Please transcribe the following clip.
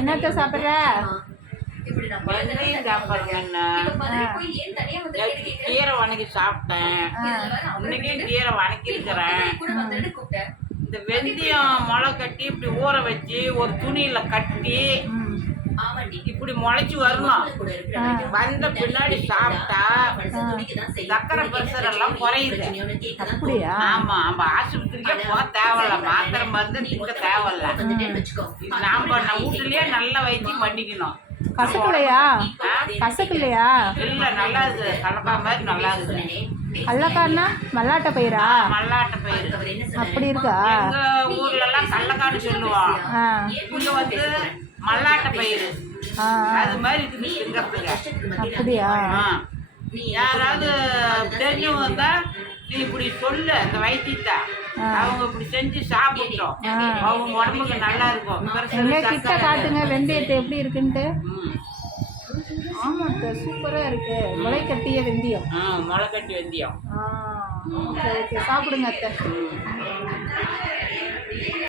என்னத்த சாப்பிட்ற? வெந்தயம் சாப்பிட்றேங்கண்ணா. கீரை வணக்கி சாப்பிட்டேன். இன்னைக்கு கீரை வணக்கிருக்கிறேன். இந்த வெந்தயம் முளை கட்டி இப்படி ஊற வச்சு ஒரு துணியில கட்டி இப்படி முளைச்சி வரணும். வந்த பின்னாடி சாப்பிட்டா சக்கரை பிரஷர் எல்லாம் குறையுது. அப்படியா? ஆமா ஆமா, ஆஸ்பத்திரிக்கே போக தேவையில்ல, மாத்திரை மருந்து திங்க தேவையில்ல. நாம வீட்டுலயே நல்லா வச்சு பண்ணிக்கணும். கசக்கலையா? கசக்கலையா? இல்ல, நல்லா இருக்குது. கலக்கா மாதிரி நல்லா இருக்குது. கல்லக்கான்னா மல்லாட்ட பயிரா? மல்லாட்ட பயிர் அப்படி இருக்கா? எங்க ஊர்ல எல்லாம் கல்லக்கான்னு சொல்லுவோம். இங்க வந்து மல்லாட்ட பயிர். அது மாதிரி இருக்குது திங்கிறதுக்கு. அப்படியா? யாராவது தெரிஞ்சவங்க வந்தா நீ இப்படி சொல்லு, அந்த வைத்தியத்தை அவங்க இப்படி செஞ்சு சாப்பிட்டோம், அவங்க உடம்புக்கு நல்லா இருக்கும். எங்க கிட்ட காட்டுங்க வெந்தயத்தை எப்படி இருக்குன்ட்டு. ஆமாத்த, சூப்பரா இருக்கு. முளை கட்டிய வெந்தயம். முளை கட்டி வெந்தயம். ஓகே ஓகே, சாப்பிடுங்க அத்தை.